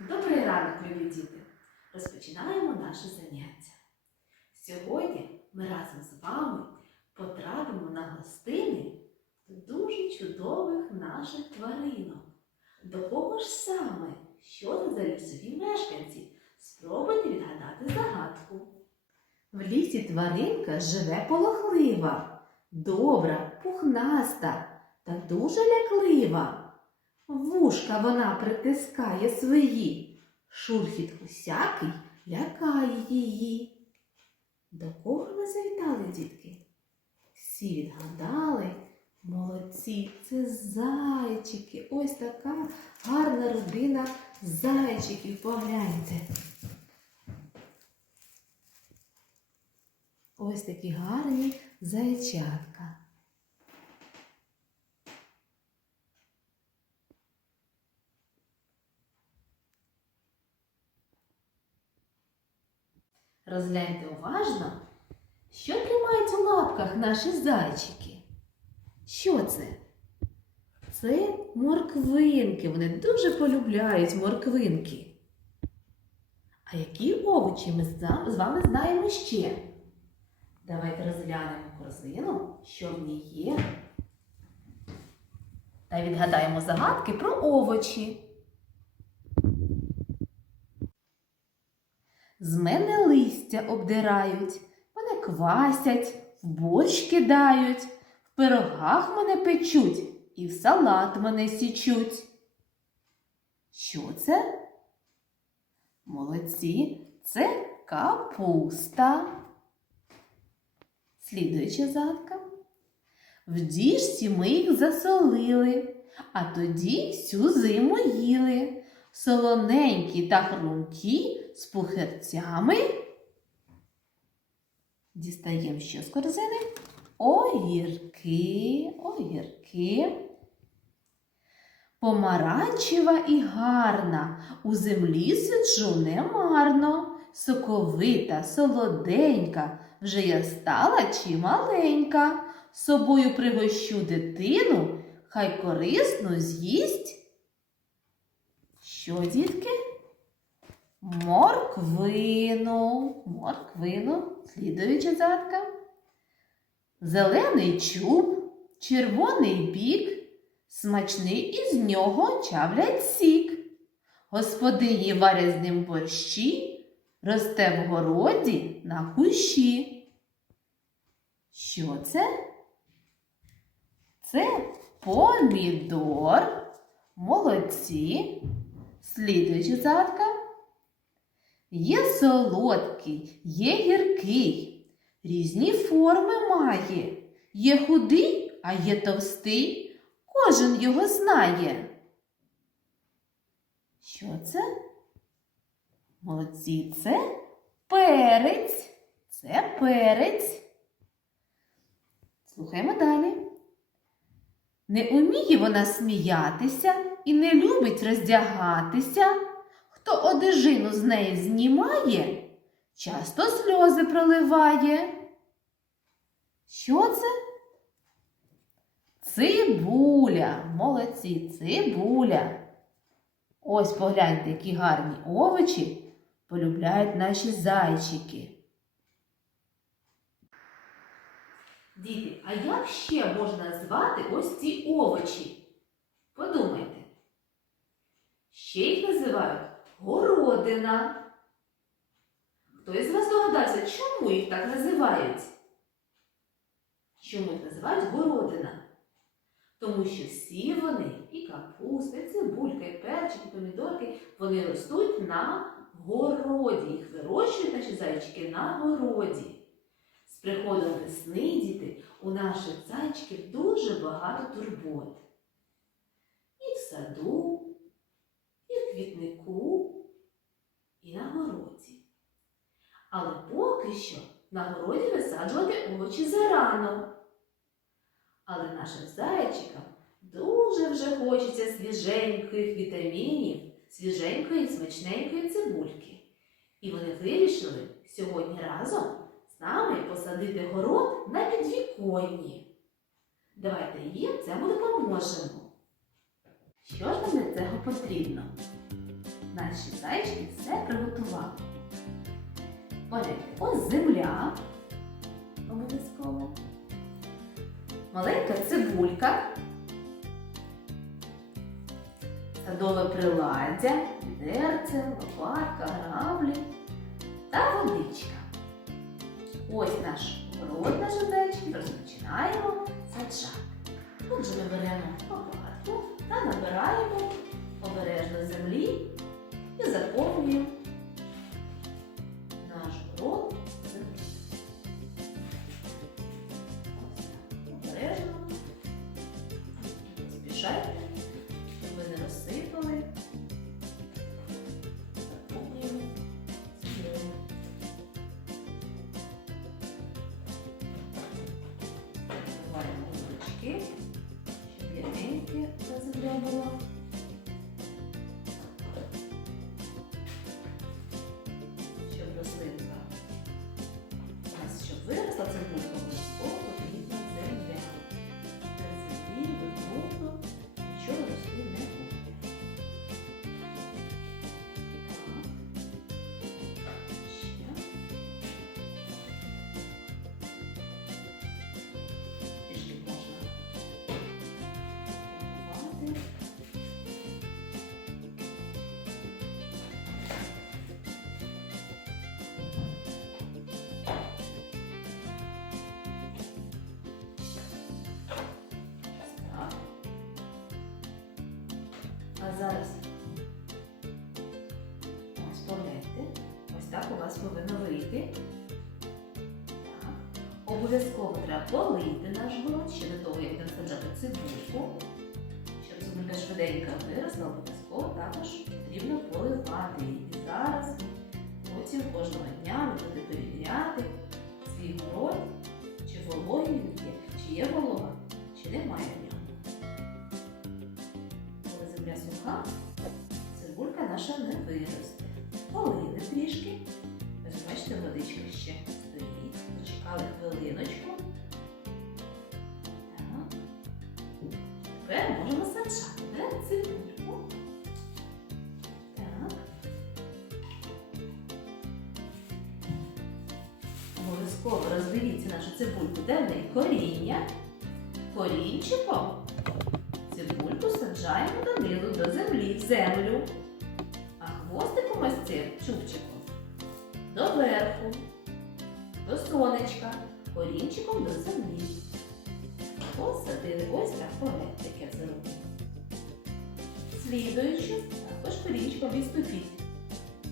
Добрий ранок, любі діти! Розпочинаємо наше заняття. Сьогодні ми разом з вами потрапимо на гостини до дуже чудових наших тваринок. До кого ж саме? Що це за лісові мешканці? Спробуйте відгадати загадку. В лісі тваринка живе полохлива, добра, пухнаста та дуже ляклива. Вушка вона притискає свої, шурхіт усякий лякає її. До кого ми завітали, дітки? Всі відгадали? Молодці, це зайчики. Ось така гарна родина зайчиків, погляньте. Ось такі гарні зайчатка. Розгляньте уважно, що тримають у лапках наші зайчики. Що це? Це морквинки. Вони дуже полюбляють морквинки. А які овочі ми з вами знаємо ще? Давайте розглянемо корзину, що в ній є. Та відгадаємо загадки про овочі. З мене листя обдирають, мене квасять, в борщ кидають, в пирогах мене печуть і в салат мене січуть. Що це? Молодці, це капуста. Слідуюча загадка. В діжці ми їх засолили, а тоді всю зиму їли. Солоненькі та хрумкі з пухирцями. Дістаємо що з корзини? Огірки, огірки. Помаранчева і гарна, у землі сиджу немарно. Соковита, солоденька, вже я стала чималенька. З собою пригощу дитину, хай корисно з'їсть. Що, дітки? Морквину. Морквину. Слідуюча загадка. Зелений чуб, червоний бік, смачний із нього чавлять сік. Господині варять з ним борщі, росте в городі на кущі. Що це? Це помідор. Молодці. Слідуюча загадка. Є солодкий, є гіркий, різні форми має. Є худий, а є товстий, кожен його знає. Що це? Молодці, це перець. Це перець. Слухаємо далі. Не уміє вона сміятися і не любить роздягатися. Хто одежину з неї знімає, часто сльози проливає. Що це? Цибуля. Молодці, цибуля. Ось погляньте, які гарні овочі полюбляють наші зайчики. Діти, а як ще можна назвати ось ці овочі? Подумайте. Ще їх називають городина. Хто із вас догадався, чому їх так називають? Чому їх називають городина? Тому що всі вони, і капуста, і цибулька, і перчик, і помідорки, вони ростуть на городі. Їх вирощують наші зайчики на городі. З приходом весни, діти, у наших зайчиків дуже багато турбот. І в саду, і в квітнику, і на городі. Але поки що на городі висаджувати овочі зарано. Але нашим зайчикам дуже вже хочеться свіженьких вітамінів, свіженької смачненької цибульки. І вони вирішили сьогодні разом з нами посадити город на підвіконні. Давайте їм в цьому допоможемо. Що ж нам для цього потрібно? наші зайчики все приготували. Погляньте, ось земля. Обов'язково. Маленька цибулька. Садове приладдя, відерце, лопатка, граблі та водичка. Ось наш город наших зайчиків, розпочинаємо саджати. Отже, ми беремо лопатку та набираємо обережно землі і заповнюємо наш город землі. Обережно, не спішайте, щоб ви не розсипали. Заповнюємо землею. Виваємо гілочки, щоб м'якеньке та земля була. Щоб рослинка у нас, щоб виросла цибулька, обов'язково потрібна земля. Без землі, без ґрунту нічого рости не буде. Ще. Трішки можна формувати. Так. А зараз ось погляньте. Ось так у вас повинно вийти. Так. Обов'язково треба полити наш город ще до того, як насаджати цибульку. Щоб цибулька швиденько виросла, обов'язково також потрібно поливати її. І зараз потім кожного дня ви будете перевіряти свій город, чи вологий він є, чи є волога, чи немає в ньому. Коли земля суха, цибулька наша не виросте. Полили трішки. Ось бачите, водичка ще стоїть. Почекали хвилиночку. Так. Тепер можемо саджати. Беремо цибульку. Так. Обов'язково роздивіться нашу цибульку, де в неї коріння. Корінчиком цибульку саджаємо донизу, до землі, в землю. А хвостиком ось цим чубчиком доверху, до сонечка, корінчиком до землі. Посадили ось так, погляньте, яке це робить. Слідуючи, також корінчиком відступіть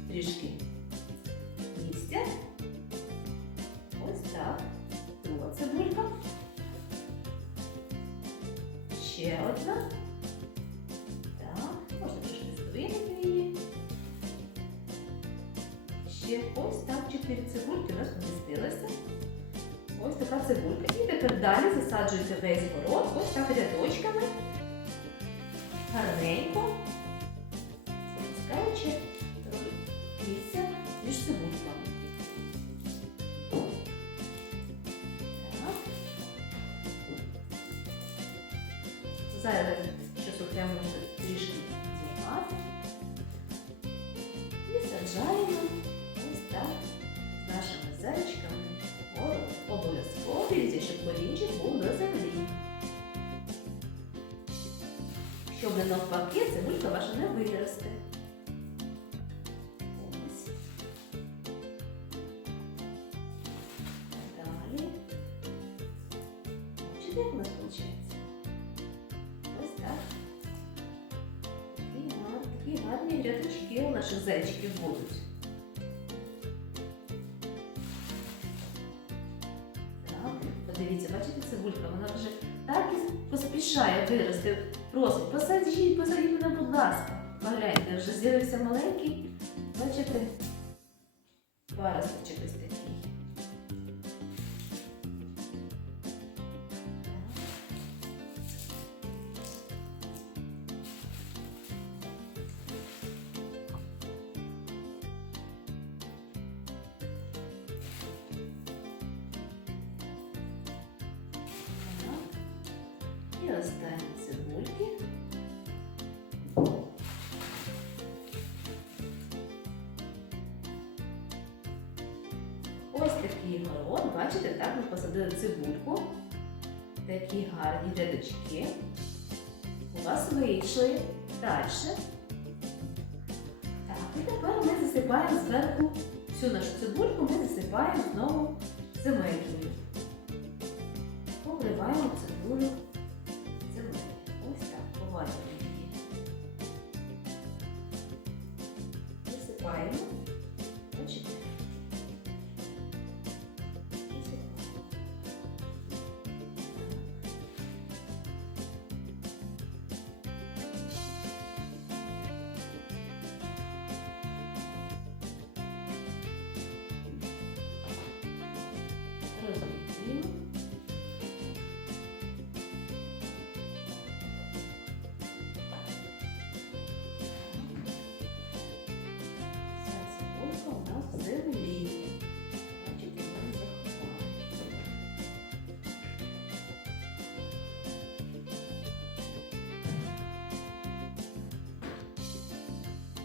трішки місця. Ось так. Друга цибулька. Ще одна. Так, можна трошки здвинути її. Ще ось так 4 цибульки у нас помістилося. Ось така цибулька. І тепер далі засаджується весь город ось так рядочками. Гарненько. Пропускаючи місце між цибульками. Зараз, що сухе може трішки зірвати. І саджаємо ось так з нашими зайчиками. Обов'язково дивіться, щоб корінчик був до землі. Щоб не навпаки, цибулька ваша не виросте. Ось. Далі. Бачите, як у нас виходить? Ось так. Такі гарні рядочки у наших зайчиків будуть. Так, подивіться, бачите, цибулька, вона вже так і поспішає вирости. Просить, посадіть мене, будь ласка. Погляньте, вже з'явився маленький, бачите, паросточок ось такий. І останні цибульки. ось такий город. Бачите, так ми посадили цибульку. Такі гарні рядочки. У вас вийшли. Далі. Так, і тепер ми засипаємо зверху всю нашу цибульку, ми засипаємо знову земелькою. Покриваємо цибулю землею. Ось так, повалюємо її. Засипаємо. Бачите? Розмітуємо. Вся цибулька у нас в землі. Бачите, вона захопала.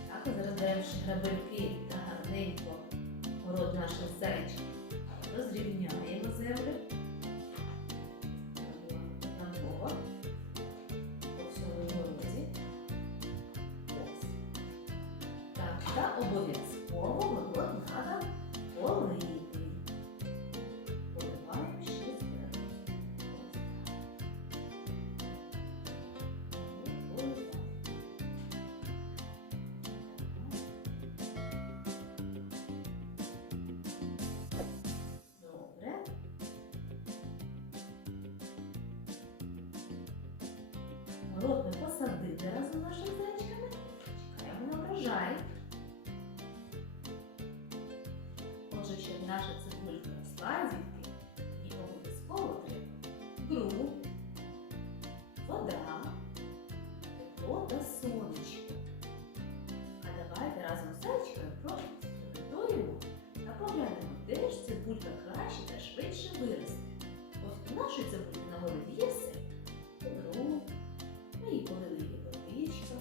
Так, і зараз беремо ще грабельки та гарненько город наших зайчиків. Розрівняємо землю. Наново. По всьому городі. Ось. Так, та обов'язково город треба полити. Поливаємо ще зверху. Добре. Город ми посадили разом з нашими зайчиками. Чекаємо на врожай. Отже, щоб наша цибулька росла звідки, їй обов'язково треба ґрунт, вода, тепло та сонечко. А давайте разом з зайчиками проекспериментуємо та поглянемо, де ж цибулька краще та швидше виросте. Ось у нашої цибульки на городі є все. Ґрунт, ми її полили її водичка,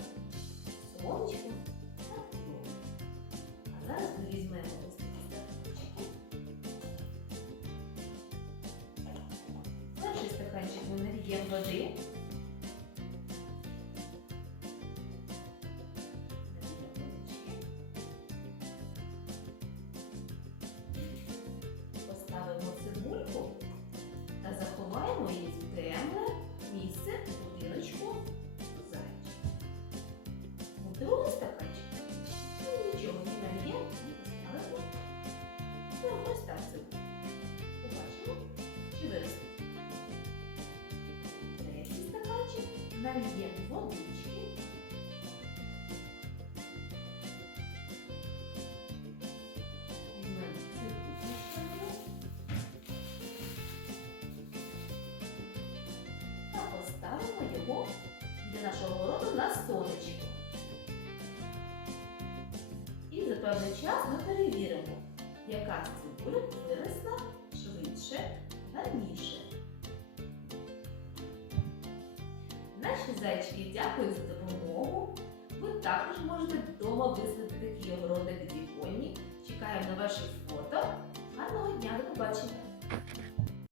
сонечко та тепло. А зараз ми візьмемо ось такі стаканчики. Перший стаканчик ми нальємо води. Поставимо цибульку та заховаємо її в темне місце у будиночку зайчика. У другий стаканчик ми нічого не нальємо, не поставимо. Це ось так цибульку. Побачимо, чи виросте. Третій стаканчик нальємо водички. Поставимо його для нашого городу на сонечко. І за певний час ми перевіримо, яка з цибуля виросла швидше, гарніше. Наші зайчики дякую за допомогу. Ви також можете вдома висадити такі огородики віконні. Чекаємо на ваші фото. Гарного дня, до побачення!